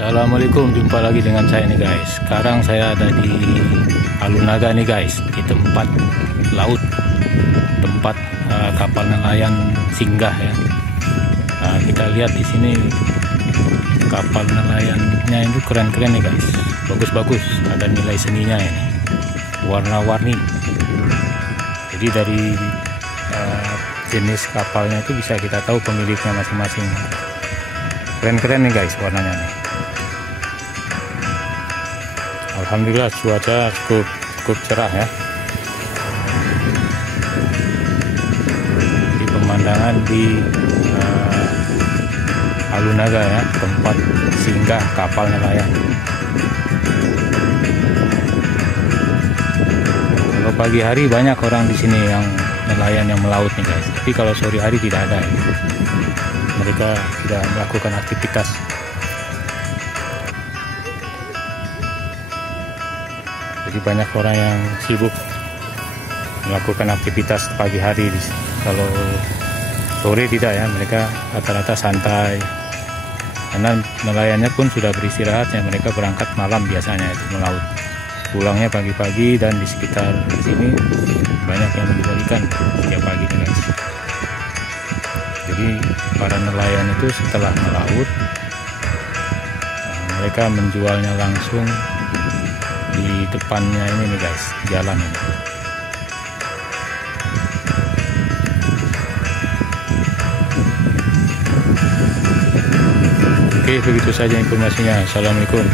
Assalamualaikum, jumpa lagi dengan saya nih guys. Sekarang saya ada di Alunaga nih guys, di tempat laut, tempat kapal nelayan singgah ya. Kita lihat di sini kapal nelayannya itu keren-keren nih guys, bagus-bagus, ada nilai seninya ini, warna-warni. Jadi dari jenis kapalnya itu bisa kita tahu pemiliknya masing-masing. Keren-keren nih guys warnanya nih. Alhamdulillah cuaca cukup cerah ya. Di pemandangan di Alunaga ya, tempat singgah kapal nelayan. Kalau pagi hari banyak orang di sini yang nelayan yang melaut nih guys. Tapi kalau sore hari tidak ada ya. Mereka tidak melakukan aktivitas. Jadi banyak orang yang sibuk melakukan aktivitas pagi hari. Kalau sore tidak ya, mereka rata-rata santai. Karena nelayannya pun sudah beristirahatnya, mereka berangkat malam biasanya itu melaut. Pulangnya pagi-pagi, dan di sekitar sini banyak yang menjual ikan setiap pagi guys. Jadi para nelayan itu setelah melaut, mereka menjualnya langsung di depannya ini nih guys, jalan ini. Oke, begitu saja informasinya. Assalamualaikum.